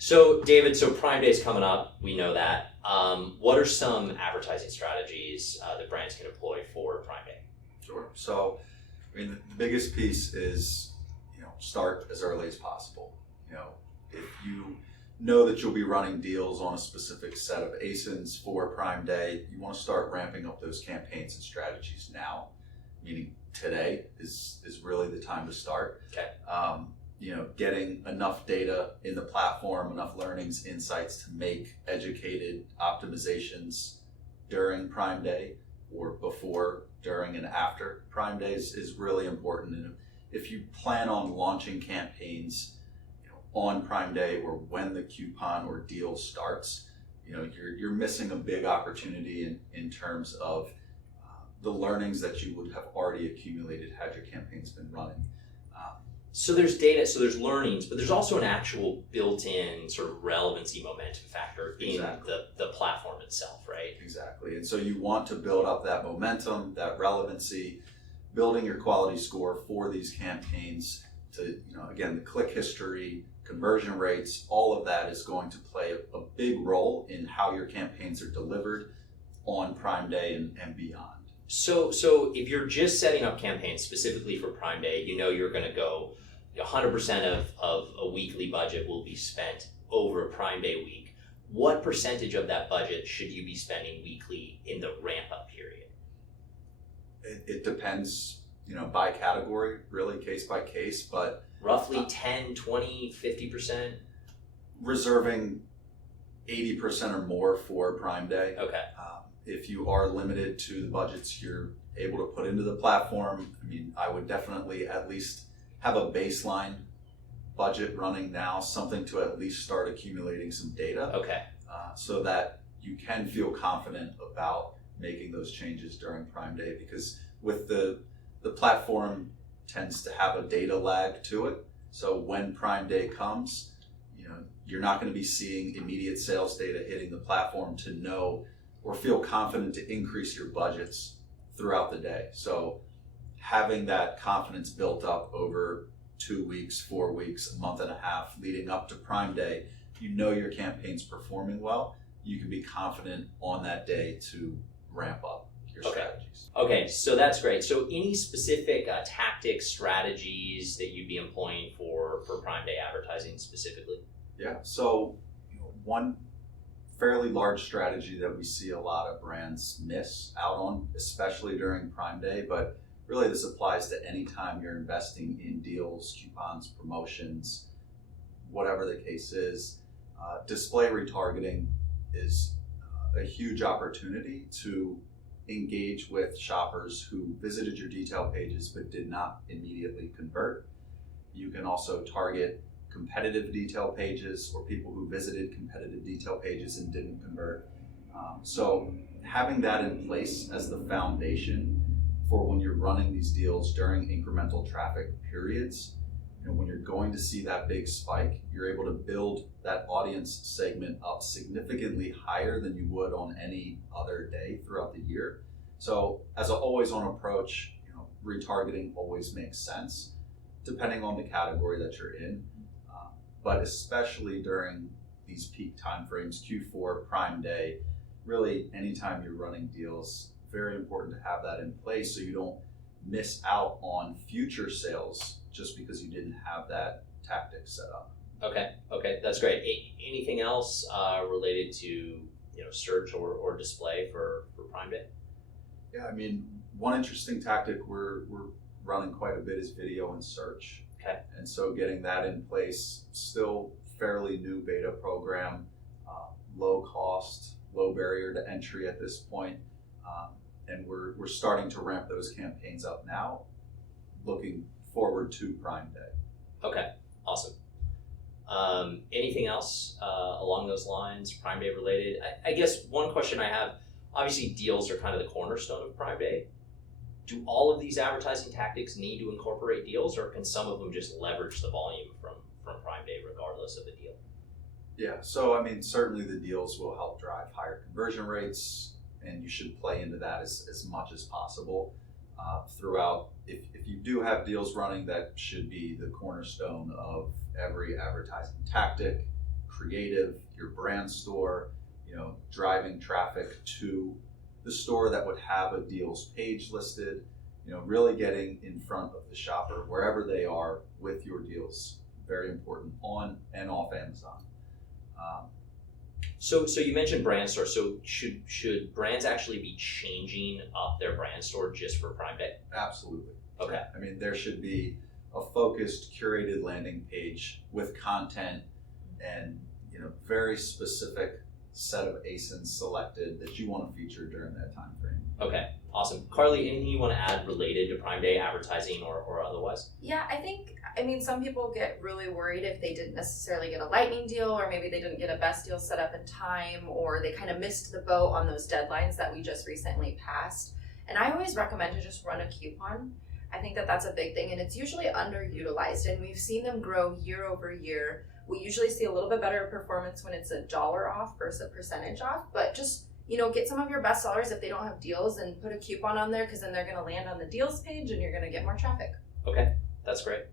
So David, so Prime Day is coming up. We know that. What are some advertising strategies that brands can employ for Prime Day? Sure. So, I mean, the biggest piece is, start as early as possible. If you know that you'll be running deals on a specific set of ASINs for Prime Day, you want to start ramping up those campaigns and strategies now, meaning today is really the time to start. Okay. Getting enough data in the platform, enough learnings, insights to make educated optimizations during Prime Day or before, during, and after Prime Day is really important. And if you plan on launching campaigns, on Prime Day or when the coupon or deal starts, you're missing a big opportunity in terms of the learnings that you would have already accumulated had your campaigns been running. So there's data, so there's learnings, but there's also an actual built-in sort of relevancy momentum factor in Exactly. the platform itself, right? Exactly. And so you want to build up that momentum, that relevancy, building your quality score for these campaigns to, again, the click history, conversion rates, all of that is going to play a big role in how your campaigns are delivered on Prime Day and beyond. So if you're just setting up campaigns specifically for Prime Day, you're going to go 100% of a weekly budget will be spent over Prime Day week. What percentage of that budget should you be spending weekly in the ramp-up period? It depends, by category, really case by case, but Roughly 10, 20, 50%? Reserving 80% or more for Prime Day. Okay. If you are limited to the budgets you're able to put into the platform, I would definitely at least have a baseline budget running now, something to at least start accumulating some data. Okay. So that you can feel confident about making those changes during Prime Day, because with the platform tends to have a data lag to it. So when Prime Day comes, you're not going to be seeing immediate sales data hitting the platform to know or feel confident to increase your budgets throughout the day. So having that confidence built up over 2 weeks, 4 weeks, a month and a half leading up to Prime Day, your campaign's performing well, you can be confident on that day to ramp up your strategies. Okay, so that's great. So any specific tactics, strategies that you'd be employing for Prime Day advertising specifically? Yeah, so one fairly large strategy that we see a lot of brands miss out on, especially during Prime Day, but really this applies to any time you're investing in deals, coupons, promotions, whatever the case is. Display retargeting is a huge opportunity to engage with shoppers who visited your detail pages but did not immediately convert. You can also target competitive detail pages or people who visited competitive detail pages and didn't convert. So having that in place as the foundation for when you're running these deals during incremental traffic periods, when you're going to see that big spike, you're able to build that audience segment up significantly higher than you would on any other day throughout the year. So as an always-on approach, retargeting always makes sense, depending on the category that you're in. But especially during these peak timeframes, Q4, Prime Day, really anytime you're running deals, very important to have that in place so you don't miss out on future sales just because you didn't have that tactic set up. Okay, that's great. Anything else related to search or display for Prime Day? Yeah, one interesting tactic we're running quite a bit is video and search. Okay. And so getting that in place, still fairly new beta program, low cost, low barrier to entry at this point. And we're starting to ramp those campaigns up now, looking forward to Prime Day. Okay, awesome. Anything else along those lines, Prime Day related? I guess one question I have, obviously deals are kind of the cornerstone of Prime Day. Do all of these advertising tactics need to incorporate deals, or can some of them just leverage the volume from Prime Day regardless of the deal? Yeah, so certainly the deals will help drive higher conversion rates, and you should play into that as much as possible throughout. If you do have deals running, that should be the cornerstone of every advertising tactic, creative, your brand store, driving traffic to the store that would have a deals page listed, really getting in front of the shopper wherever they are with your deals. Very important on and off Amazon. So you mentioned brand store. So should brands actually be changing up their brand store just for Prime Day? Absolutely. Okay. I mean, there should be a focused, curated landing page with content and very specific set of ASINs selected that you want to feature during that time frame. Okay, awesome. Carly, anything you want to add related to Prime Day advertising or otherwise? Yeah, I mean, some people get really worried if they didn't necessarily get a lightning deal, or maybe they didn't get a best deal set up in time, or they kind of missed the boat on those deadlines that we just recently passed. And I always recommend to just run a coupon. I think that that's a big thing, and it's usually underutilized, and we've seen them grow year over year. We usually see a little bit better performance when it's $1 off versus a percentage off, but just get some of your best sellers if they don't have deals and put a coupon on there, because then they're going to land on the deals page and you're going to get more traffic. Okay, that's great.